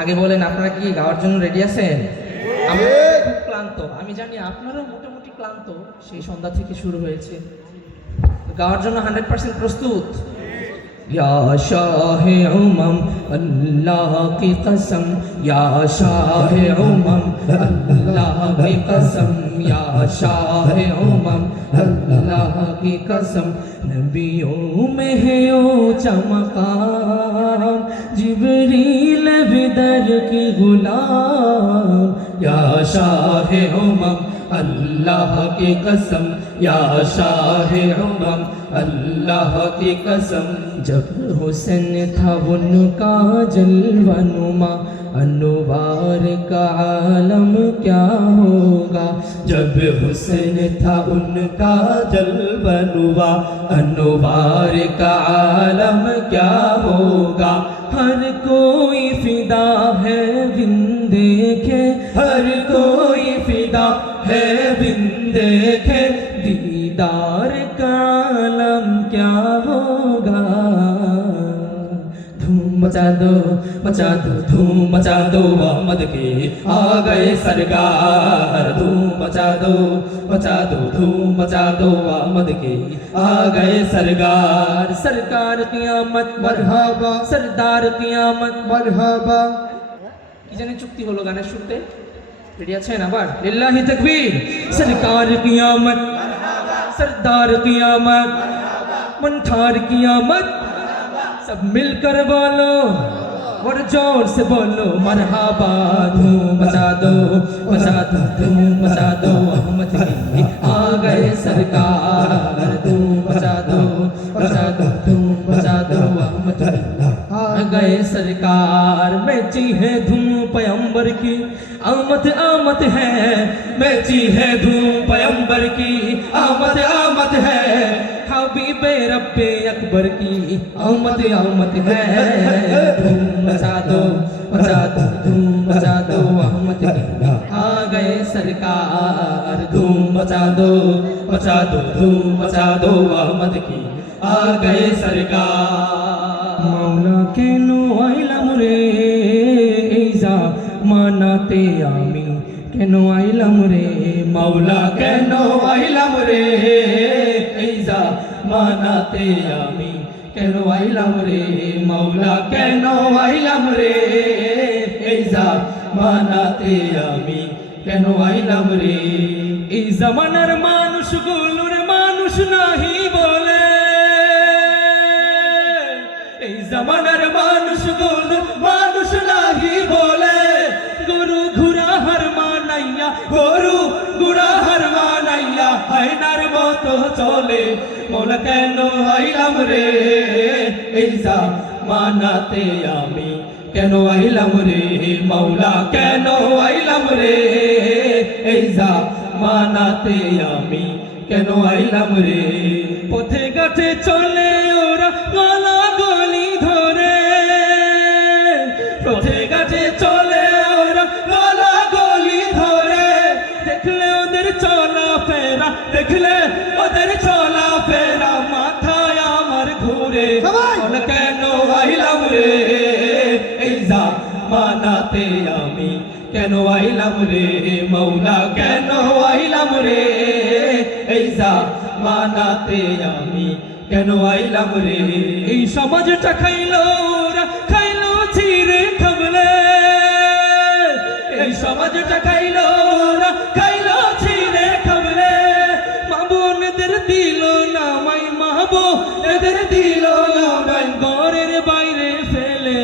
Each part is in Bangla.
আগে বলেন আপনারা কি গাওয়ার জন্য রেডি আছেন? আমি খুব ক্লান্ত, আমি জানি আপনারাও মোটামুটি ক্লান্ত, সেই সন্ধ্যা থেকে শুরু হয়েছে। গাওয়ার জন্য 100% প্রস্তুত? या शाह उमम अल्लाह की कसम, या शाह उमम अल्लाह की कसम, या शाह उमम अल्लाह की कसम। नबियों में है ऊंचा मकाम, जिब्रील बिदर की गुलाम। या शाह उमम अल्लाह की कसम, या शाह उमम अल्लाह की कसम। जब हुस्न था उनका जलवानुमा, अनुवार का आलम क्या होगा। जब हुस्न था उनका जलवानुमा, अनुवार का आलम क्या होगा। हर कोई फिदा है बिन देखे, हर कोई फिदा है बिन देखे। दीदार का आलम क्या होगा। धूम मचा दो धूम मचा दो अहमद के आ गए सरकार। धूम मचा दो धूम मचा दो अहमद के आ गए सरकार। सरकार कियामत मरहबा, सरदार कियामत मरहबा। কি জানি চুক্তি হলো গানের শুরুতে, রেডি আছেন? আবার লিল্লাহি তাকবীর। सरकार कियामत मरहबा, सरदार कियामत मरहबा, मंठार कियामत। सब मिलकर बोलो और जोर से बोलो मरहबा। धूम मचा दो धूम मचा दो अहमद की आ गए सरकार। धूम मचा दो धूम मचा दो अहमद की आ गए सरकार। मैची है धूम पैगंबर की आमद आमद है, मैची है धूम पैगंबर की आमद आमद है। हबीबे रब्बे अकबर की आमद आमद है। धूम मचा दो धूम मचा दो अहमद की आ गए सरकार। धूम मचा दो धूम मचा दो अहमद की आ गए सरकार। मौला केन आइलाम रे इजा मानाते आमी, केन आइलाम रे मौला केन आइलाम रे इजा मानाते आमी। কেন আইলাম রে মৌলা, কেন আইলাম রে ইজা মানাতে আমি। কেন আইলাম রে এই জামানার মানুষগুলোর মানুষ নাহি বলে, এই জামানার মানুষগুলোর মানুষ নাহি বলে। গরু ঘোড়া হার মানাইয়া, গরু ঘোড়া হার মানাইয়া হায়নার মতো চলে। মৌলা কেন আইলাম রে ইজা মানাতে আমি। কেন আইলাম রে মৌলা, কেন আইলাম রে ইজা মানাতে আমি। কেন আইলাম রে পথে ঘাটে চলে ওরা গলা গলি ধরে, পথে ঘাটে চলে ওরা গলা গলি ধরে। দেখলে ওদের চলা ফেরা, দেখলে ওদের চলা ফেরা মাথায় আমার ঘুরে। কেন আইলাম রে ইজা মানাতে আমি। কেন আইলাম রে মৌলা, কেন আইলাম রে ইজা মানাতে আমি। কেন আইলাম রে এই সমাজটা খাইলো ওরা, খাইলো ছিঁড়ে খাবলে। এই সমাজটা খাইলো ওরা, খাইলো ছিঁড়ে খাবলে। মা বোনদের দিল না মাই, মা বোনদের দিল না মাই ঘরের বাইরে ফেলে।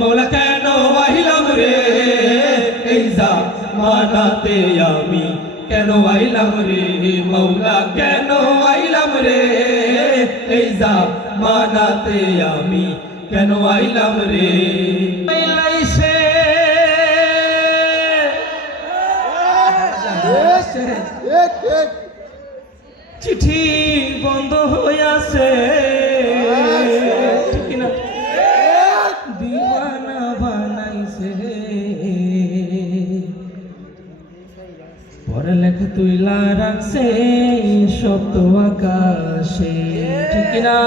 মৌলা কেন আইলাম রে ইজা মানাতে আমি। কেন আইলাম রে মৌলা, কেন আইলাম রে ইজা মানাতে আমি। কেন আইলাম রে চিঠি বন্ধ হইয়াছে, ঠিক না? দিওয়ানা বানাইছে পড়ালেখা তুইলা রাখছে শব্দ আকাশে, ঠিক না?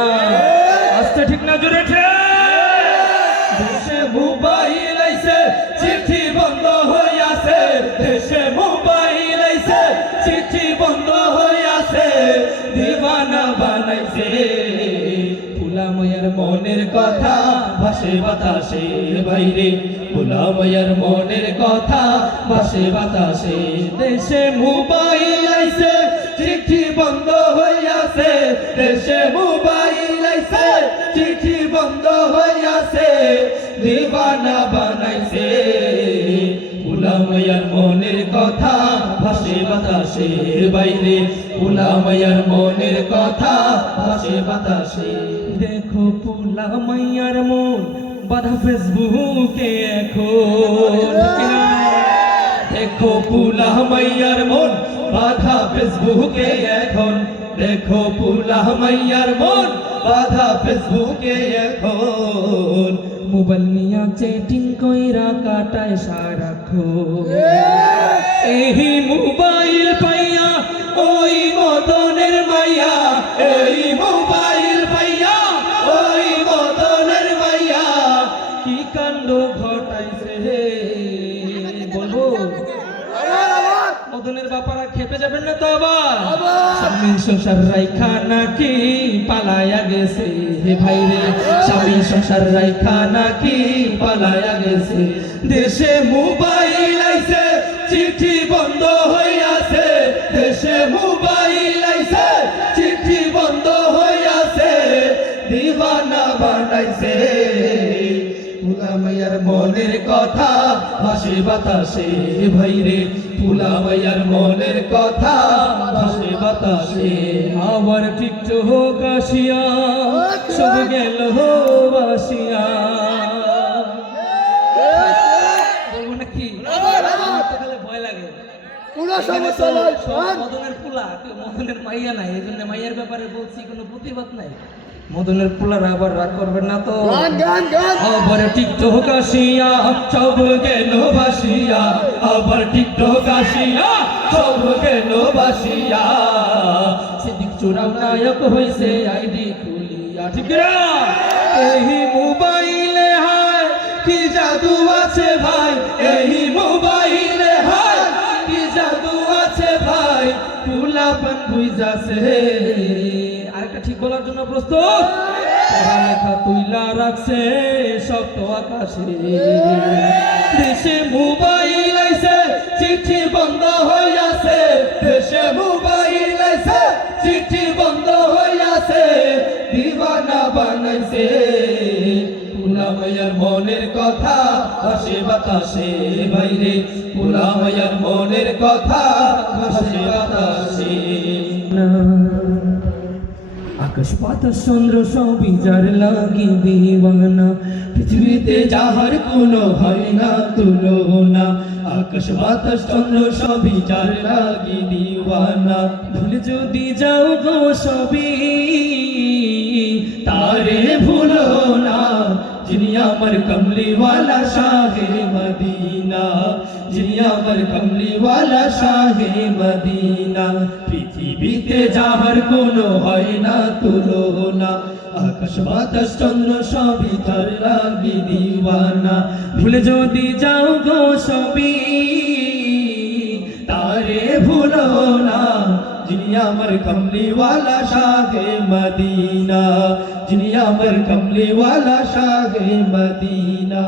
আস্তে ঠিক না, জোরে ঠিক। দেশে মোবাইল আইছে কথা ভাসে বাতাসে বাইরে পোলামাইয়ার মনের কথা ভাসে বাতাসে দেশে মোবাইল আইছে চিঠি বন্ধ হইয়াছে দেশে মোবাইল আইছে চিঠি বন্ধ হইয়াছে দিবানা বানাইছে পোলামাইয়ার মনের কথা ভাসে বাতাসে বাইরে পোলামাইয়ার মনের কথা ভাসে বাতাসে দেখো পোলামাইয়ার মন বাধা ফেসবুকে এখন দেখো পোলামাইয়ার মন বাধা ফেসবুকে এখন দেখো পোলামাইয়ার মন বাধা ফেসবুকে এখন মোবাইল নিয়া চ্যাটিং কইরা কাটায় সারাক্ষণ এই মোবাইল পাইয়া ওই মদনের মাইয়া এই মোবাইল পাইয়া ওই মদনের মাইয়া কি কাণ্ড ঘটাইছে বলবো মদনের বাপারা খেপে যাবেন না তো আবার স্বামী সংসার রাইখা নাকি পালায়া গেছে হে ভাই রে স্বামী সংসার রাইখা নাকি পালায়া গেছে দেশে মোবাইল আইছে চিঠি বন্ধ হইয়াছে দেশে মোবাইল আইছে চিঠি বন্ধ হইয়াছে দিবানা বানাইছে পোলামাইয়ার মনের কথা ভাসে বাতাসে ভাইরে পোলামাইয়ার মনের কথা ভাসে বাতাসে আবার টিকটক আসিয়া সব গেল বাসিয়া বলবো নাকি ভয় লাগে মদনের পোলা মদনের মাইয়া নাই এই জন্য মাইয়ার ব্যাপারে বলছি কোনো প্রতিবাদ নাই মদনের পোলারা আবার রাগ করবেন না তো আবার টিকটক আসিয়া সব গেল বাসিয়া আবার টিকটক আসিয়া সব গেল বাসিয়া সেদিক চোরাও নায়ক হইছে আইডি খুলিয়া ঠিক না এই মোবাইলে হায় কি জাদু আছে ভাই এই মোবাইলে হায় কি জাদু আছে ভাই পোলাপান বুঝাছে আরেকটা ঠিক বলার জন্য প্রস্তুত লেখা তুইলা রাখছে শক্ত আকাশে দেশে মোবাইল আইছে চিঠি বন্ধ হইয়াছে দেশে মোবাইল আইছে চিঠি বন্ধ হইয়াছে দিবানা বানাইছে পোলামাইয়ার মনের কথা ভাসে বাতাসে বাইরে পোলামাইয়ার মনের কথা ভাসে বাতাসে আকাশ বাতাস চন্দ্র সবই যার লাগি দিওয়ানা পৃথিবীতে যাহার কোনো হয় না তুলনা আকাশ বাতাস চন্দ্র সবই যার লাগি দিওয়ানা ভুলে যদি যাও গো সবই তারে ভুলো না যিনি আমার কমলিওয়ালা শাহে মদিনা যিনি আমার কমলিওয়ালা শাহে মদিনা পৃথিবীতে যাহার কোনো হয় না তুলনা আকাশ বাতাস চন্দ্র সবই তার লাগি দিওয়ানা ভুলে যদি যাও গো সবই তারে ভুলো না যিনি আমার কমলিওয়ালা শাহে মদিনা যিনি আমার কমলিওয়ালা শাহে মদিনা